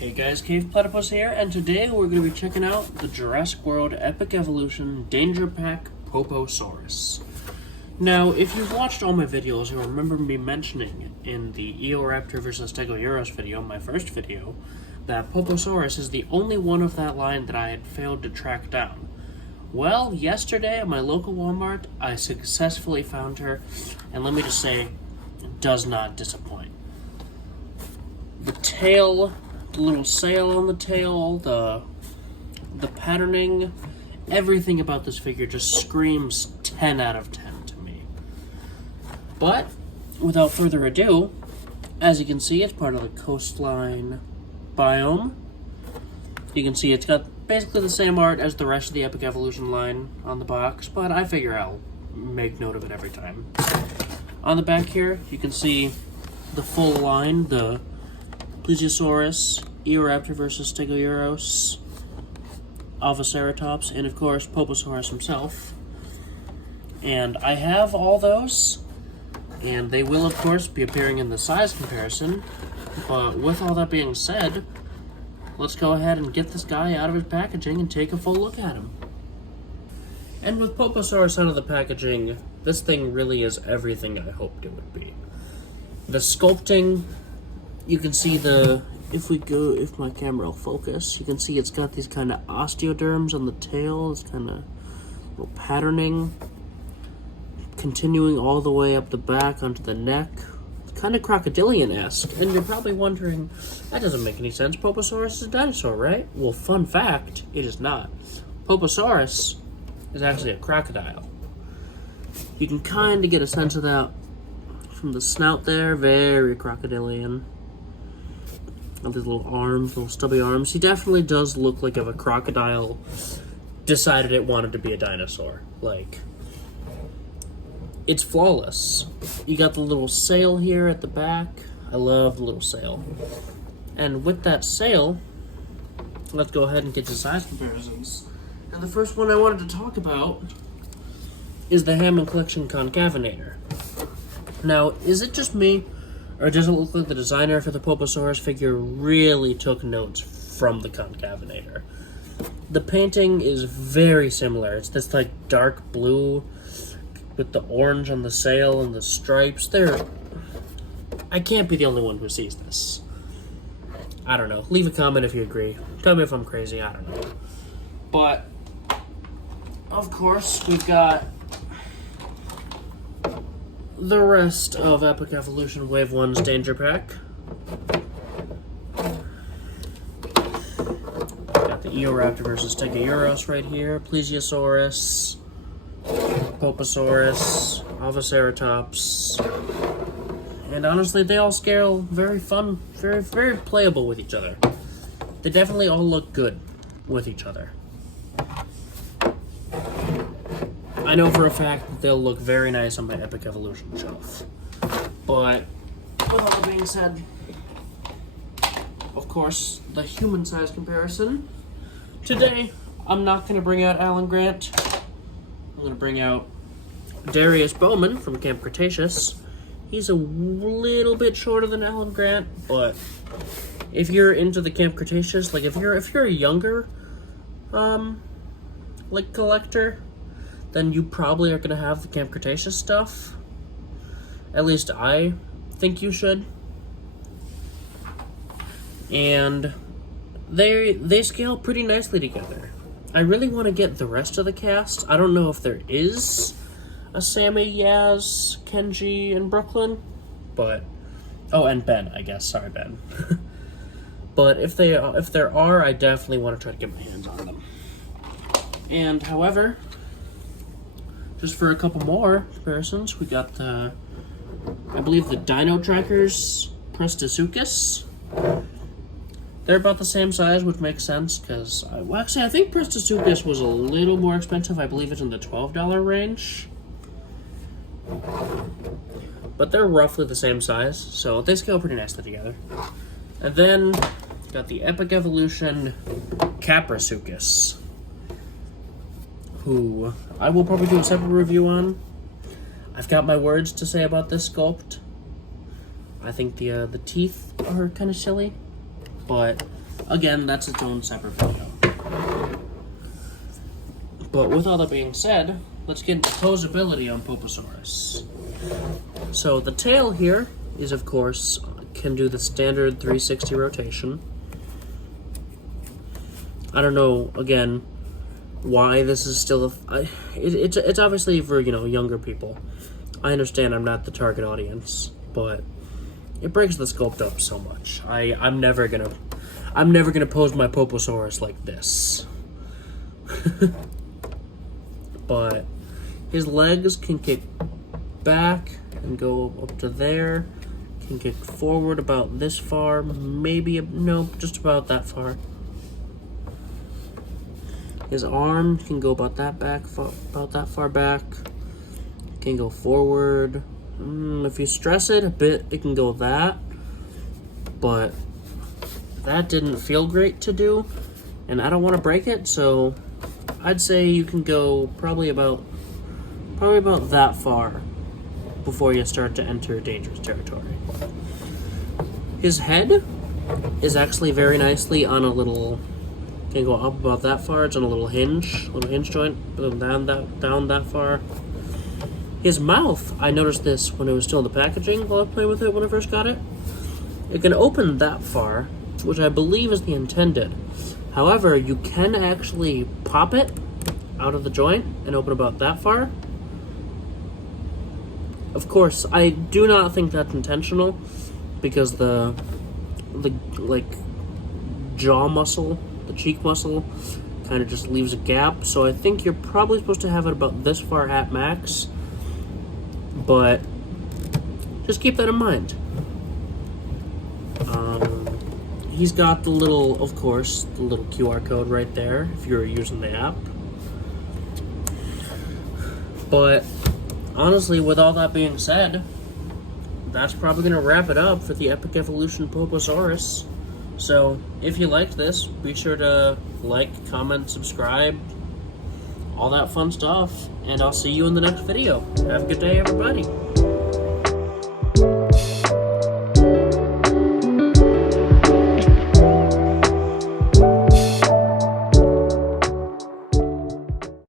Hey guys, Cave Platypus here, and today we're going to be checking out the Jurassic World Epic Evolution Danger Pack Poposaurus. Now, if you've watched all my videos, you'll remember me mentioning in the Eoraptor vs. Stegosaurus video, my first video, that Poposaurus is the only one of that line that I had failed to track down. Well, yesterday at my local Walmart, I successfully found her, and let me just say, it does not disappoint. The tail, the little sail on the tail, the patterning, everything about this figure just screams 10 out of 10 to me. But, without further ado, as you can see, it's part of the coastline biome. You can see it's got basically the same art as the rest of the Epic Evolution line on the box, but I figure I'll make note of it every time. On the back here, you can see the full line, the Poposaurus, Eoraptor vs. Stegosaurus, Alphaceratops, and of course Poposaurus himself. And I have all those, and they will of course be appearing in the size comparison. But with all that being said, let's go ahead and get this guy out of his packaging and take a full look at him. And with Poposaurus out of the packaging, this thing really is everything I hoped it would be. The sculpting, you can see if my camera will focus, you can see it's got these kind of osteoderms on the tail, this kind of little patterning, continuing all the way up the back onto the neck. It's kind of crocodilian-esque, and you're probably wondering, that doesn't make any sense. Poposaurus is a dinosaur, right? Well, fun fact, it is not. Poposaurus is actually a crocodile. You can kind of get a sense of that from the snout there, very crocodilian. Of his little arms, little stubby arms. He definitely does look like if a crocodile decided it wanted to be a dinosaur. Like, it's flawless. You got the little sail here at the back. I love the little sail. And with that sail, let's go ahead and get to size comparisons. And the first one I wanted to talk about is the Hammond Collection Concavinator. Now, is it just me, or does it look like the designer for the Poposaurus figure really took notes from the Concavinator? The painting is very similar. It's this like dark blue with the orange on the sail and the stripes. I can't be the only one who sees this. I don't know. Leave a comment if you agree. Tell me if I'm crazy. I don't know. But, of course, we've got the rest of Epic Evolution Wave 1's Danger Pack. Got the Eoraptor vs. Stegosaurus right here, Plesiosaurus, Poposaurus, Alphaceratops, and honestly, they all scale very fun, very, very playable with each other. They definitely all look good with each other. I know for a fact that they'll look very nice on my Epic Evolution shelf. But, with all that being said, of course, the human size comparison. Today, I'm not going to bring out Alan Grant. I'm going to bring out Darius Bowman from Camp Cretaceous. He's a little bit shorter than Alan Grant, but if you're into the Camp Cretaceous, like if you're a younger, like collector, then you probably are going to have the Camp Cretaceous stuff. At least I think you should. And they scale pretty nicely together. I really want to get the rest of the cast. I don't know if there is a Sammy, Yaz, Kenji, and Brooklyn, but... Oh, and Ben, I guess. Sorry, Ben. But if there are, I definitely want to try to get my hands on them. And, however, just for a couple more comparisons, we got the, I believe the Dino Trackers Prestasuchus. They're about the same size, which makes sense, because, well, actually, I think Prestasuchus was a little more expensive. I believe it's in the $12 range. But they're roughly the same size, so they scale pretty nicely together. And then, got the Epic Evolution Caprasuchus, who I will probably do a separate review on. I've got my words to say about this sculpt. I think the teeth are kind of silly, but again, that's its own separate video. But with all that being said, let's get into posability on Poposaurus. So the tail here is, of course, can do the standard 360 rotation. I don't know, again, why this is still it's obviously for, you know, younger people. I understand I'm not the target audience, but it breaks the sculpt up so much. I'm never gonna pose my Poposaurus like this. But his legs can kick back and go up to there. Can kick forward about this far, maybe no, just about that far. His arm can go about that far back. Can go forward. If you stress it a bit, it can go that. But that didn't feel great to do, and I don't want to break it, so I'd say you can go probably about that far before you start to enter dangerous territory. His head is actually very nicely on a little. Can go up about that far. It's on a little hinge joint, down that far. His mouth, I noticed this when it was still in the packaging while I was playing with it when I first got it. It can open that far, which I believe is the intended. However, you can actually pop it out of the joint and open about that far. Of course, I do not think that's intentional, because the like jaw muscle, the cheek muscle, kind of just leaves a gap. So I think you're probably supposed to have it about this far at max. But just keep that in mind. He's got the little, of course, the little QR code right there if you're using the app. But honestly, with all that being said, that's probably going to wrap it up for the Epic Evolution Poposaurus. So if you liked this, be sure to like, comment, subscribe, all that fun stuff, and I'll see you in the next video. Have a good day, everybody.